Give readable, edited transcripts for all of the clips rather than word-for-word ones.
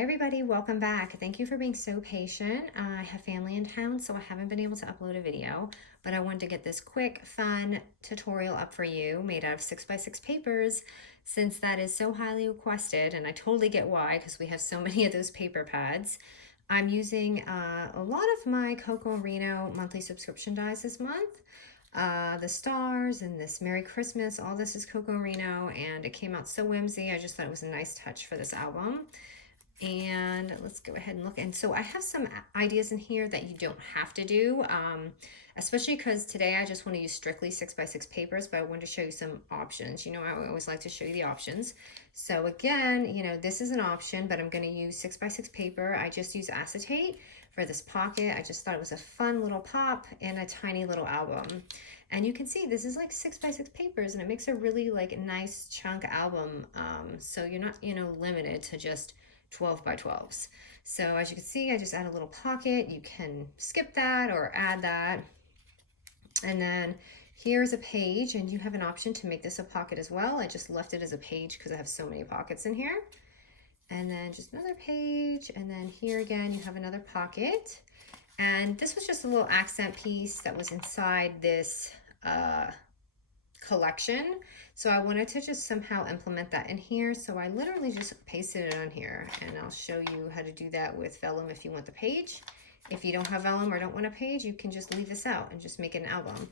Hi everybody, welcome back. Thank you for being so patient. I have family in town, so I haven't been able to upload a video, but I wanted to get this quick, fun tutorial up for you made out of 6x6 papers since that is so highly requested, and I totally get why because we have so many of those paper pads. I'm using a lot of my Coco Reno monthly subscription dies this month. The stars and this Merry Christmas, all this is Coco Reno, and it came out so whimsy. I just thought it was a nice touch for this album. And let's go ahead and look. And so I have some ideas in here that you don't have to do, especially because today I just want to use strictly 6x6 papers, but I wanted to show you some options. You know, I always like to show you the options. So again, you know, this is an option, but I'm going to use 6x6 paper. I just use acetate for this pocket. I just thought it was a fun little pop and a tiny little album. And you can see this is like 6x6 papers, and it makes a really like nice chunk album. So you're not, you know, limited to just 12 by 12s. So as you can see, I just add a little pocket. You can skip that or add that. And then here's a page, and you have an option to make this a pocket as well. I just left it as a page because I have so many pockets in here. And then just another page, and then here again you have another pocket. And this was just a little accent piece that was inside this collection, so I wanted to just somehow implement that in here, so I literally just pasted it on here, and I'll show you how to do that with vellum if you want the page. If you don't have vellum or don't want a page, you can just leave this out and just make it an album.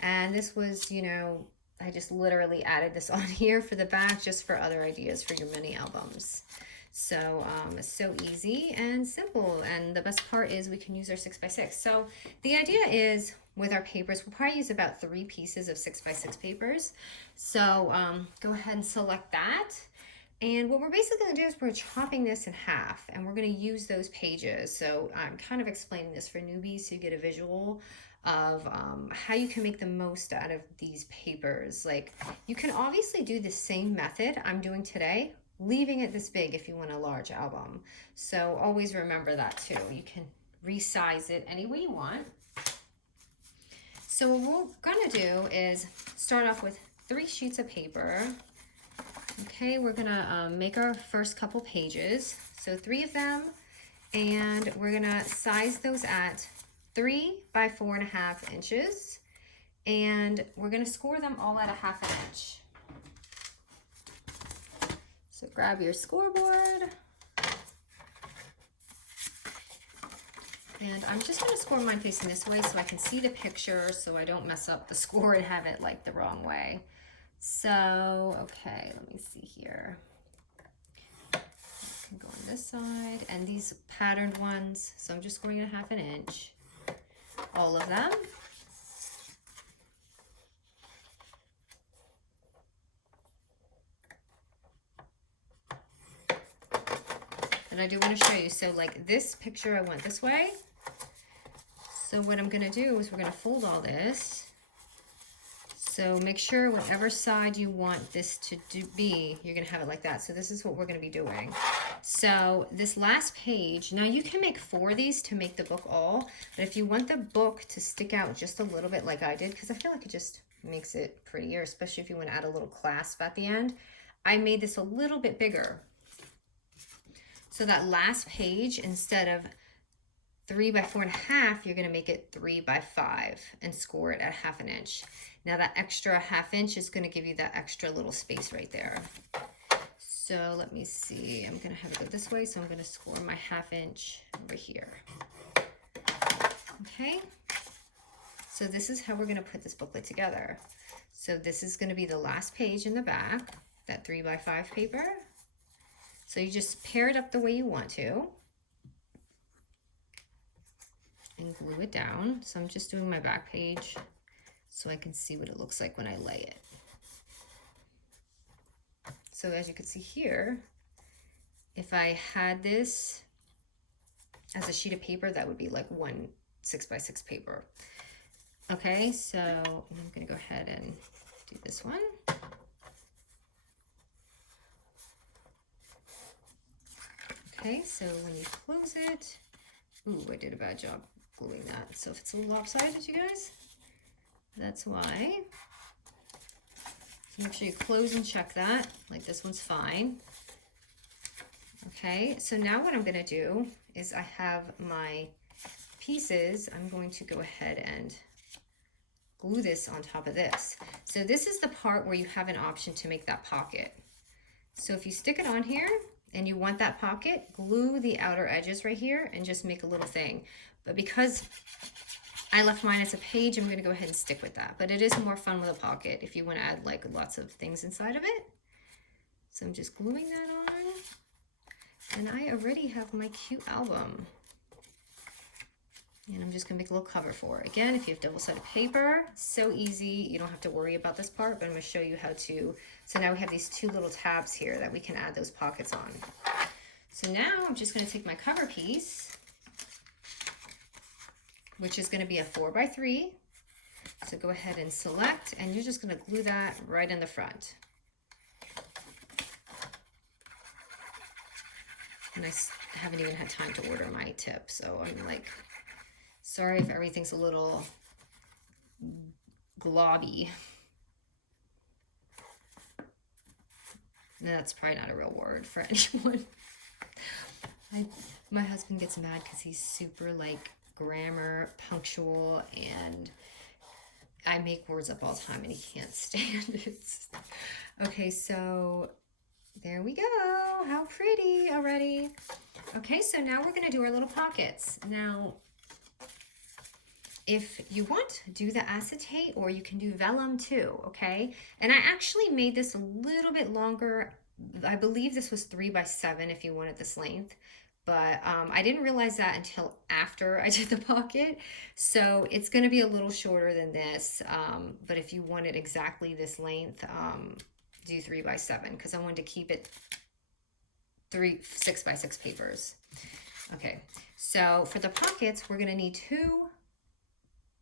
And this was, you know, I just literally added this on here for the back just for other ideas for your mini albums. So it's so easy and simple, and the best part is we can use our 6x6. So the idea is with our papers, we'll probably use about 3 pieces of 6x6 papers. So go ahead and select that. And what we're basically gonna do is we're chopping this in half, and we're gonna use those pages. So I'm kind of explaining this for newbies so you get a visual of how you can make the most out of these papers. Like, you can obviously do the same method I'm doing today, leaving it this big if you want a large album. So always remember that too. You can resize it any way you want. So what we're gonna do is start off with 3 sheets of paper. Okay, we're gonna make our first couple pages. So 3 of them, and we're gonna size those at 3 by 4.5 inches. And we're gonna score them all at 1/2 inch. So grab your scoreboard. And I'm just gonna score mine facing this way so I can see the picture so I don't mess up the score and have it like the wrong way. So, okay, let me see here. I can go on this side, and these patterned ones, so I'm just scoring at 1/2 inch. All of them. And I do want to show you, so like this picture, I went this way. So what I'm going to do is we're going to fold all this. So make sure whatever side you want this to be, you're going to have it like that. So this is what we're going to be doing. So this last page, now you can make 4 of these to make the book all, but if you want the book to stick out just a little bit like I did, because I feel like it just makes it prettier, especially if you want to add a little clasp at the end, I made this a little bit bigger. So that last page, instead of 3 by 4.5, you're going to make it 3 by 5 and score it at 1/2 inch. Now that extra 1/2 inch is going to give you that extra little space right there. So let me see, I'm going to have it go this way, so I'm going to score my 1/2 inch over here. Okay, so this is how we're going to put this booklet together. So this is going to be the last page in the back, that 3 by 5 paper. So you just pair it up the way you want to and glue it down. So I'm just doing my back page so I can see what it looks like when I lay it. So as you can see here, if I had this as a sheet of paper, that would be like 1 6x6 paper. Okay, so I'm gonna go ahead and do this one. Okay, so when you close it, ooh, I did a bad job gluing that. So if it's a little lopsided, you guys, that's why. So make sure you close and check that. Like this one's fine. Okay, so now what I'm gonna do is I have my pieces. I'm going to go ahead and glue this on top of this. So this is the part where you have an option to make that pocket. So if you stick it on here and you want that pocket, glue the outer edges right here and just make a little thing. But because I left mine as a page, I'm gonna go ahead and stick with that. But it is more fun with a pocket if you wanna add like lots of things inside of it. So I'm just gluing that on. And I already have my cute album. And I'm just gonna make a little cover for it. Again, if you have double-sided paper, so easy. You don't have to worry about this part, but I'm gonna show you how to. So now we have these two little tabs here that we can add those pockets on. So now I'm just gonna take my cover piece, which is gonna be a 4x3. So go ahead and select, and you're just gonna glue that right in the front. And I haven't even had time to order my tip, so I'm like, sorry if everything's a little globby. That's probably not a real word for anyone. My husband gets mad because he's super like grammar, punctual, and I make words up all the time and he can't stand it. Okay, so there we go. How pretty already. Okay, so now we're gonna do our little pockets. Now, if you want, do the acetate, or you can do vellum too, okay? And I actually made this a little bit longer. I believe this was 3x7 if you wanted this length, but I didn't realize that until after I did the pocket. So it's gonna be a little shorter than this, but if you wanted exactly this length, do 3x7, because I wanted to keep it 6x6 papers. Okay, so for the pockets, we're gonna need two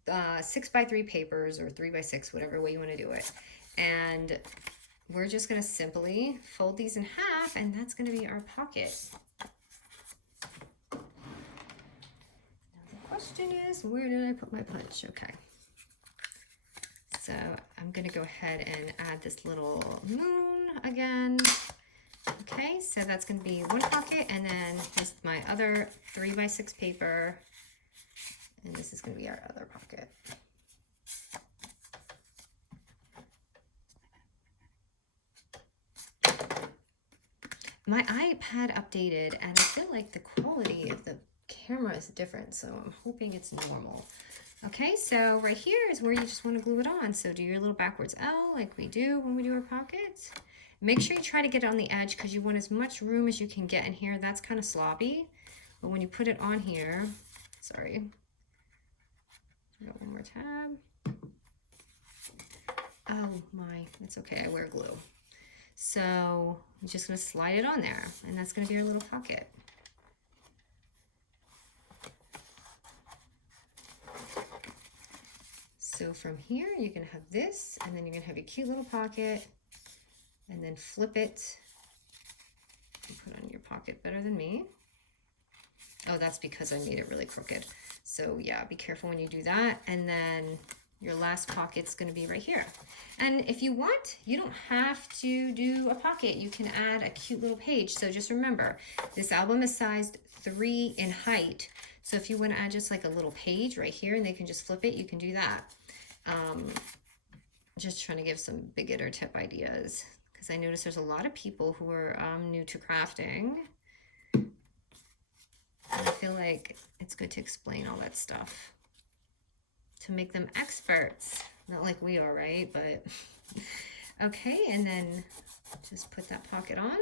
6x3 papers, or 3x6, whatever way you want to do it. And we're just going to simply fold these in half, and that's going to be our pocket. Now the question is, where did I put my punch? Okay. So I'm going to go ahead and add this little moon again. Okay, so that's going to be one pocket, and then here's my other 3x6 paper. And this is going to be our other pocket. My iPad updated, and I feel like the quality of the camera is different, so I'm hoping it's normal. Okay, so right here is where you just want to glue it on. So do your little backwards L like we do when we do our pockets. Make sure you try to get it on the edge because you want as much room as you can get in here. That's kind of sloppy, but when you put it on here, sorry. Got one more tab. Oh my, it's okay, I wear glue. So I'm just gonna slide it on there, and that's gonna be our little pocket. So from here, you're gonna have this, and then you're gonna have your cute little pocket, and then flip it. You put on your pocket better than me. Oh, that's because I made it really crooked. So yeah, be careful when you do that. And then your last pocket's gonna be right here. And if you want, you don't have to do a pocket. You can add a cute little page. So just remember, this album is sized 3 in height. So if you wanna add just like a little page right here and they can just flip it, you can do that. Just trying to give some beginner tip ideas, because I notice there's a lot of people who are new to crafting. And I feel like it's good to explain all that stuff to make them experts. Not like we are, right? But okay, and then just put that pocket on.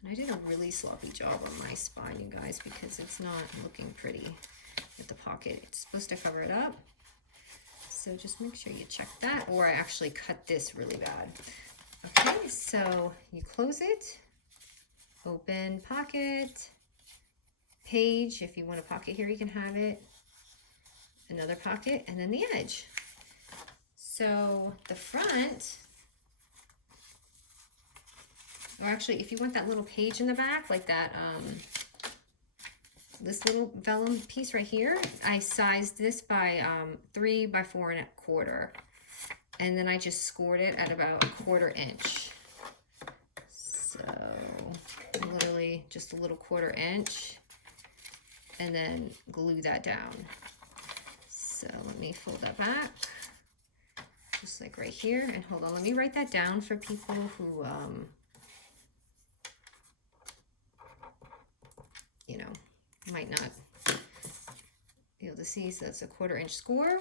And I did a really sloppy job on my spine, you guys, because it's not looking pretty with the pocket. It's supposed to cover it up. So just make sure you check that, or I actually cut this really bad. Okay, so you close it. Open pocket, page. If you want a pocket here, you can have it. Another pocket, and then the edge. So the front, or actually, if you want that little page in the back, like that, this little vellum piece right here, I sized this by 3 by 4 1/4, and then I just scored it at about 1/4 inch. just a little 1/4 inch, and then glue that down. So let me fold that back, just like right here. And hold on, let me write that down for people who, you know, might not be able to see. So that's a 1/4 inch score.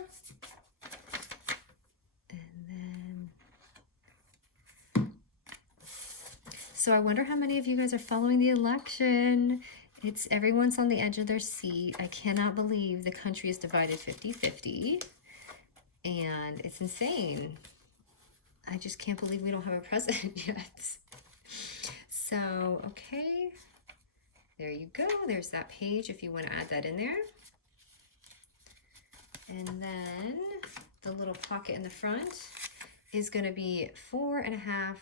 And then, so I wonder how many of you guys are following the election. Everyone's on the edge of their seat. I cannot believe the country is divided 50-50. And it's insane. I just can't believe we don't have a president yet. So, okay. There you go. There's that page if you want to add that in there. And then the little pocket in the front is going to be 4.5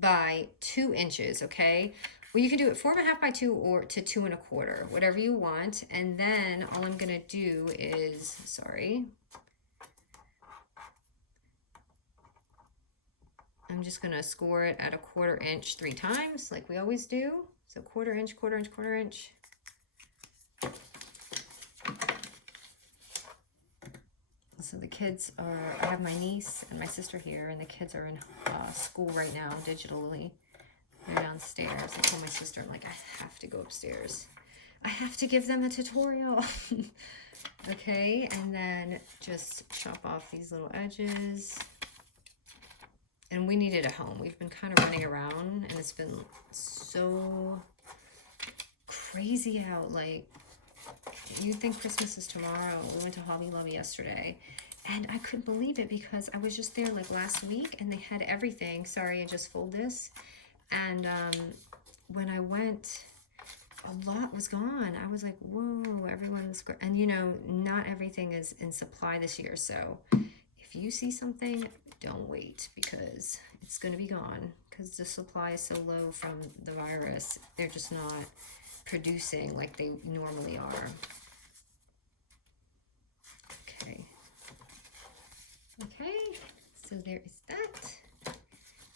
by 2 inches, okay? Well, you can do it 4.5 by 2 or to 2 1/4, whatever you want. And then all I'm going to do is, sorry, I'm just going to score it at a 1/4 inch 3 times like we always do. So 1/4 inch, 1/4 inch, 1/4 inch. So the kids are, I have my niece and my sister here, and the kids are in school right now digitally. They're downstairs. I told my sister, I'm like, I have to go upstairs. I have to give them a tutorial. Okay, and then just chop off these little edges. And we need it at home. We've been kind of running around, and it's been so crazy out. Like, you'd think Christmas is tomorrow. We went to Hobby Lobby yesterday, and I couldn't believe it because I was just there like last week, and they had everything. Sorry, I just fold this. And when I went, a lot was gone. I was like, whoa, everyone's, and you know, not everything is in supply this year. So if you see something, don't wait, because it's going to be gone, because the supply is so low from the virus. They're just not producing like they normally are. Okay. Okay, so there is that.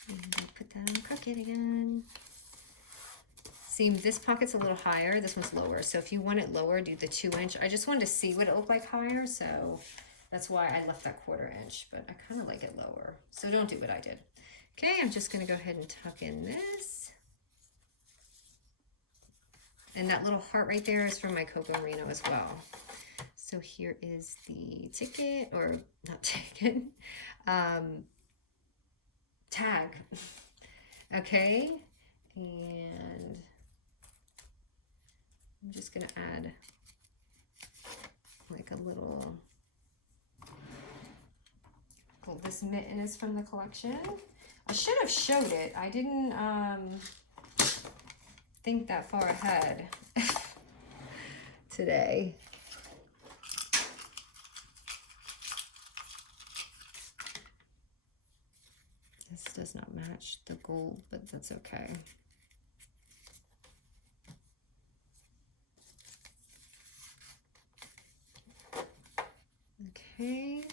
And I'll put that on Crooked again. See, this pocket's a little higher, this one's lower. So if you want it lower, do the 2 inch. I just wanted to see what it looked like higher, so that's why I left that 1/4 inch, but I kind of like it lower. So don't do what I did. Okay, I'm just gonna go ahead and tuck in this. And that little heart right there is from my Coco Merino as well. So here is the ticket, or not ticket, tag. Okay, and I'm just gonna add like a little, well, this mitten is from the collection. I should have showed it. I didn't think that far ahead today. This does not match the gold, but that's okay. Okay,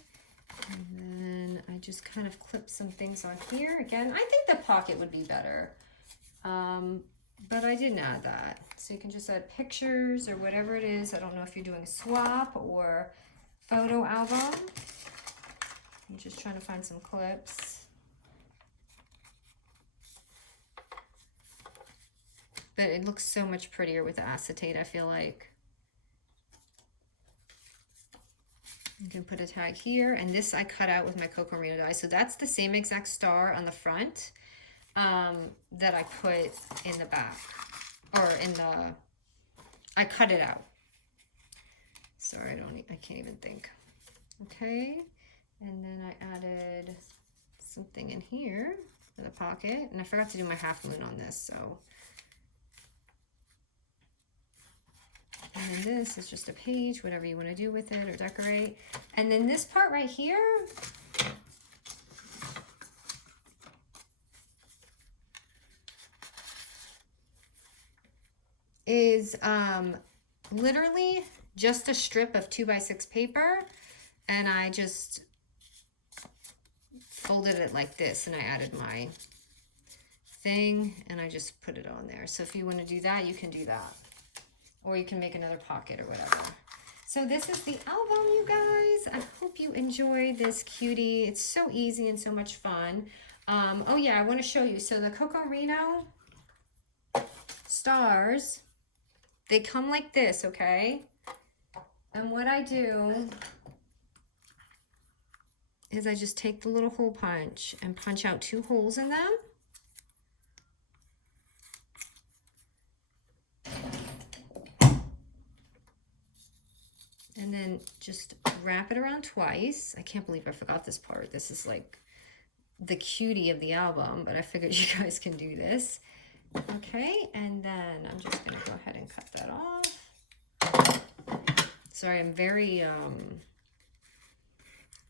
and then I just kind of clip some things on here. Again, I think the pocket would be better, but I didn't add that. So you can just add pictures or whatever it is. I don't know if you're doing a swap or photo album. I'm just trying to find some clips. But it looks so much prettier with the acetate, I feel like. You can put a tag here, and this I cut out with my Coco Merino die. So that's the same exact star on the front that I put in the back, or in the, I cut it out. Sorry, I can't even think. Okay, and then I added something in here for the pocket, and I forgot to do my half moon on this, so. And then this is just a page, whatever you want to do with it or decorate. And then this part right here is literally just a strip of 2x6 paper, and I just folded it like this, and I added my thing and I just put it on there. So if you want to do that, you can do that. Or you can make another pocket or whatever. So this is the album, you guys. I hope you enjoy this cutie. It's so easy and so much fun. Oh yeah, I want to show you. So the Coco Reno stars, they come like this, okay? And what I do is I just take the little hole punch and punch out 2 holes in them. And then just wrap it around twice. I can't believe I forgot this part. This is like the cutie of the album, but I figured you guys can do this. Okay, and then I'm just gonna go ahead and cut that off. Sorry, I'm very,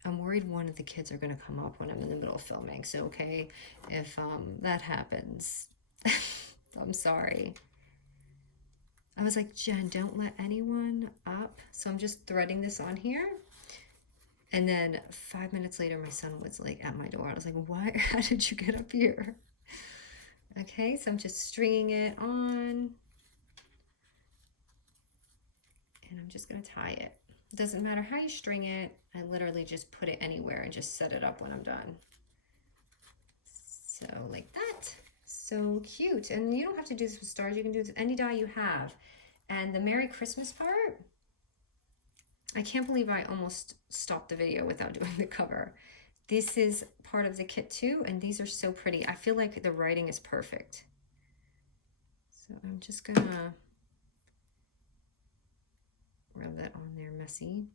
I'm worried one of the kids are gonna come up when I'm in the middle of filming. So, okay, if that happens, I'm sorry. I was like, Jen, don't let anyone up. So I'm just threading this on here. And then 5 minutes later, my son was like at my door. I was like, why? How did you get up here? Okay, so I'm just stringing it on. And I'm just gonna tie it. It doesn't matter how you string it. I literally just put it anywhere and just set it up when I'm done. So like that. So cute. And you don't have to do this with stars. You can do this with any die you have. And the Merry Christmas part, I can't believe I almost stopped the video without doing the cover. This is part of the kit too, and these are so pretty. I feel like the writing is perfect. So I'm just gonna rub that on there messy.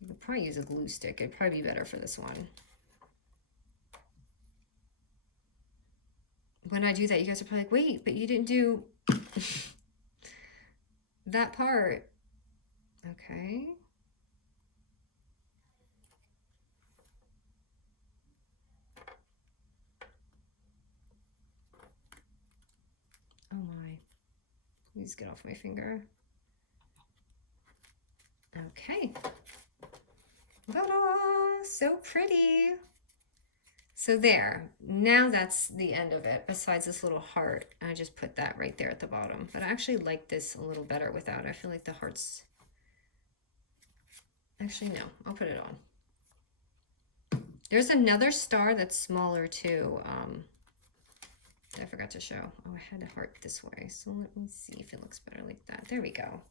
You could probably use a glue stick. It'd probably be better for this one. When I do that, you guys are probably like, wait, but you didn't do that part. Okay. Oh my. Please get off my finger. Okay. Ta-da! So pretty. So there, now that's the end of it, besides this little heart. I just put that right there at the bottom. But I actually like this a little better without. I feel like the heart's... Actually, no, I'll put it on. There's another star that's smaller too. I forgot to show. Oh, I had a heart this way. So let me see if it looks better like that. There we go.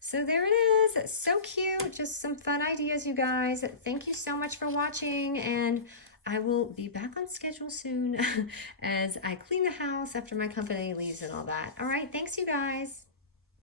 So there it is. So cute. Just some fun ideas, you guys. Thank you so much for watching, and I will be back on schedule soon as I clean the house after my company leaves and all that. All right. Thanks, you guys.